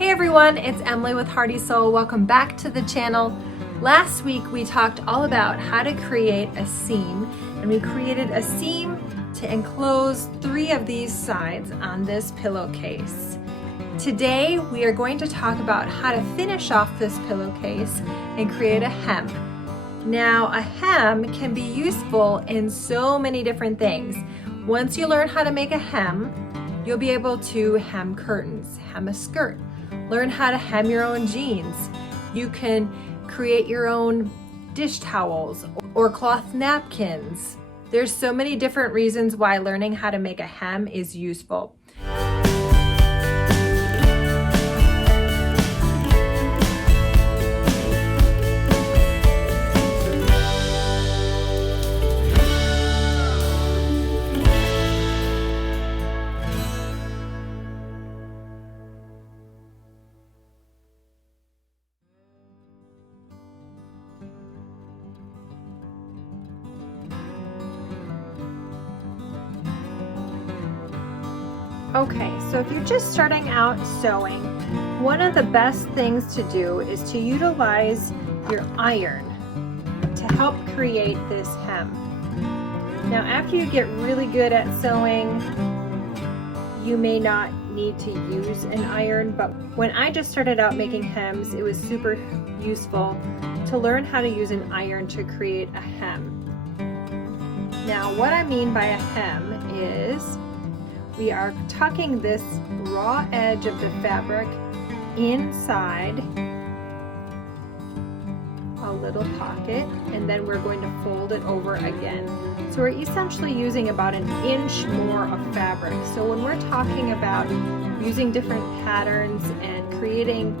Hey everyone, it's Emily with Hearty Soul. Welcome back to the channel. Last week we talked all about how to create a seam, and we created a seam to enclose 3 of these sides on this pillowcase. Today we are going to talk about how to finish off this pillowcase and create a hem. Now a hem can be useful in so many different things. Once you learn how to make a hem, you'll be able to hem curtains, hem a skirt, learn how to hem your own jeans. You can create your own dish towels or cloth napkins. There's so many different reasons why learning how to make a hem is useful. Okay, so if you're just starting out sewing, one of the best things to do is to utilize your iron to help create this hem. Now after you get really good at sewing, you may not need to use an iron, but when I just started out making hems, it was super useful to learn how to use an iron to create a hem. Now what I mean by a hem is we are tucking this raw edge of the fabric inside a little pocket, and then we're going to fold it over again. So we're essentially using about an inch more of fabric. So when we're talking about using different patterns and creating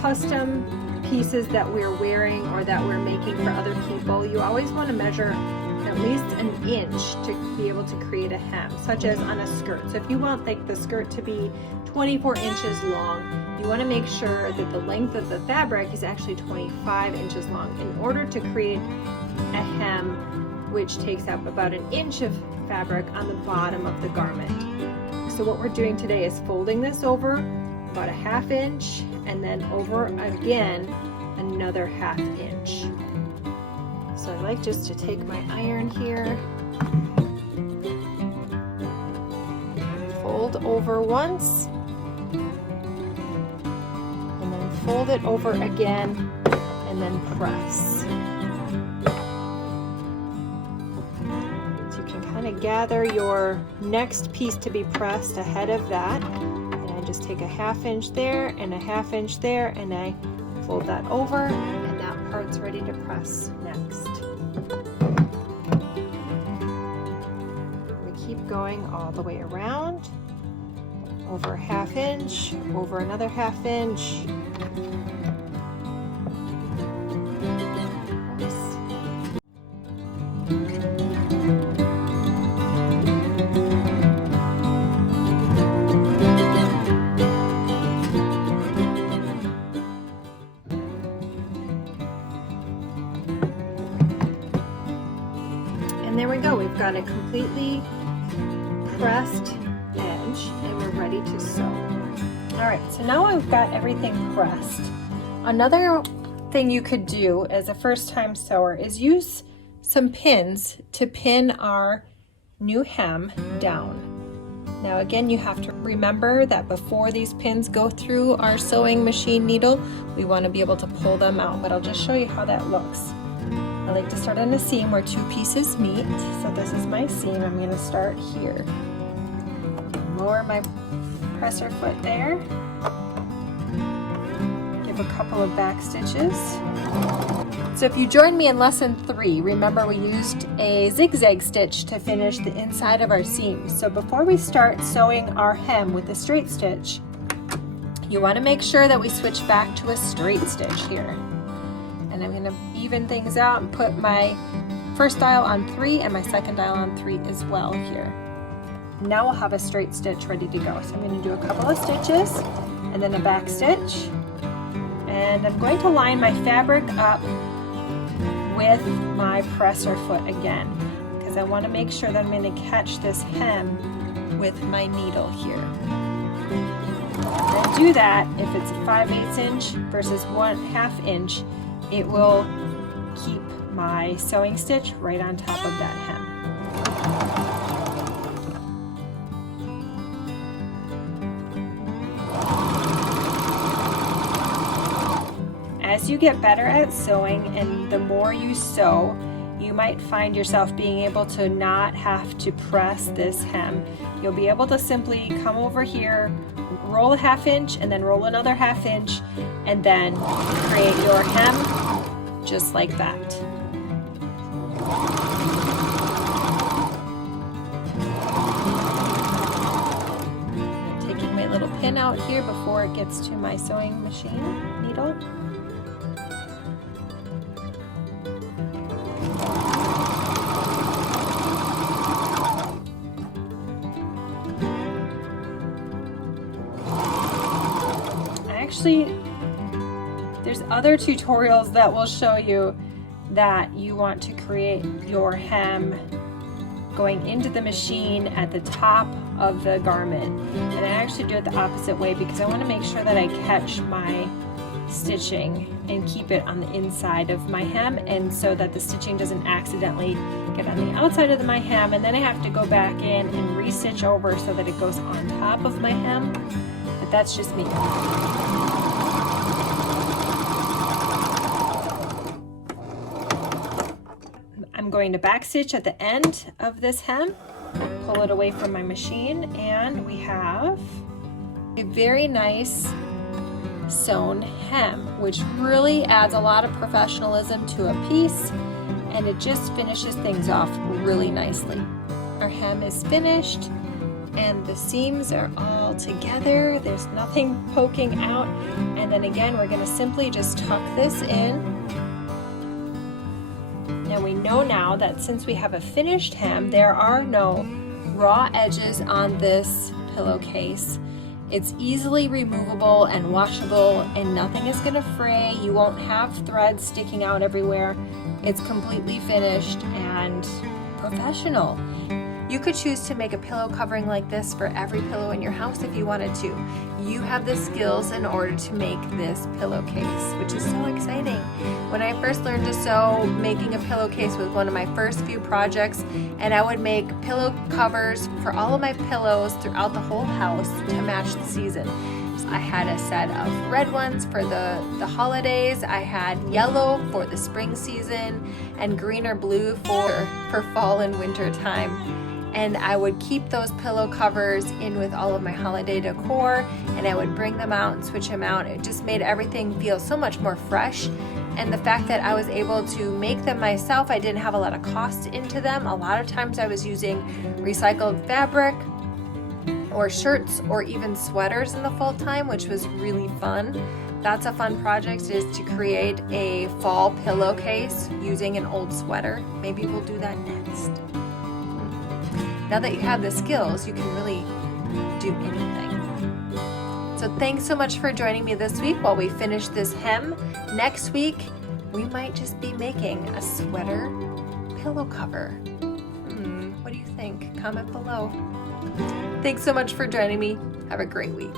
custom pieces that we're wearing or that we're making for other people, you always want to measure at least an inch to be able to create a hem, such as on a skirt. So if you want like the skirt to be 24 inches long, you want to make sure that the length of the fabric is actually 25 inches long in order to create a hem, which takes up about an inch of fabric on the bottom of the garment. So what we're doing today is folding this over about a ½ inch and then over again another ½ inch. So I like just to take my iron here, fold over once, and then fold it over again, and then press. So you can kind of gather your next piece to be pressed ahead of that. And I just take a ½ inch there and a ½ inch there, and I fold that over, and that part's ready to press next. Keep going all the way around, over a ½ inch, over another ½ inch. And there we go, we've got a completely pressed edge and we're ready to sew. Alright, so now I've got everything pressed. Another thing you could do as a first-time sewer is use some pins to pin our new hem down. Now again, you have to remember that before these pins go through our sewing machine needle, we want to be able to pull them out, but I'll just show you how that looks. I like to start on a seam where 2 pieces meet. So this is my seam. I'm going to start here. Lower my presser foot there. Give a couple of back stitches. So if you joined me in lesson 3, remember we used a zigzag stitch to finish the inside of our seam. So before we start sewing our hem with a straight stitch, you want to make sure that we switch back to a straight stitch here. And I'm going to even things out and put my first dial on 3 and my second dial on 3 as well here. Now we'll have a straight stitch ready to go. So I'm going to do a couple of stitches and then a back stitch. And I'm going to line my fabric up with my presser foot again, because I want to make sure that I'm going to catch this hem with my needle here. Then do that. If it's a 5/8 inch versus 1/2 inch, it will keep my sewing stitch right on top of that hem. As you get better at sewing and the more you sew, you might find yourself being able to not have to press this hem. You'll be able to simply come over here, roll a 1/2 inch, and then roll another 1/2 inch, and then create your hem just like that. I'm taking my little pin out here before it gets to my sewing machine needle. Actually, there's other tutorials that will show you that you want to create your hem going into the machine at the top of the garment. And I actually do it the opposite way because I want to make sure that I catch my stitching and keep it on the inside of my hem, and so that the stitching doesn't accidentally get on the outside of my hem, and then I have to go back in and re-stitch over so that it goes on top of my hem. But that's just me. I'm going to back stitch at the end of this hem, pull it away from my machine, and we have a very nice sewn hem, which really adds a lot of professionalism to a piece, and it just finishes things off really nicely. Our hem is finished and the seams are all together. There's nothing poking out, and then again we're going to simply just tuck this in. Now we know now that since we have a finished hem, there are no raw edges on this pillowcase. It's easily removable and washable, and nothing is going to fray. You won't have threads sticking out everywhere. It's completely finished and professional. You could choose to make a pillow covering like this for every pillow in your house if you wanted to. You have the skills in order to make this pillowcase, which is so exciting. When I first learned to sew, making a pillowcase was one of my first few projects, and I would make pillow covers for all of my pillows throughout the whole house to match the season. So I had a set of red ones for the holidays, I had yellow for the spring season, and green or blue for fall and winter time. And I would keep those pillow covers in with all of my holiday decor, and I would bring them out and switch them out. It just made everything feel so much more fresh. And the fact that I was able to make them myself, I didn't have a lot of cost into them. A lot of times I was using recycled fabric or shirts or even sweaters in the fall time, which was really fun. That's a fun project, is to create a fall pillowcase using an old sweater. Maybe we'll do that next. Now that you have the skills, you can really do anything. So thanks so much for joining me this week while we finish this hem. Next week, we might just be making a sweater pillow cover. What do you think? Comment below. Thanks so much for joining me. Have a great week.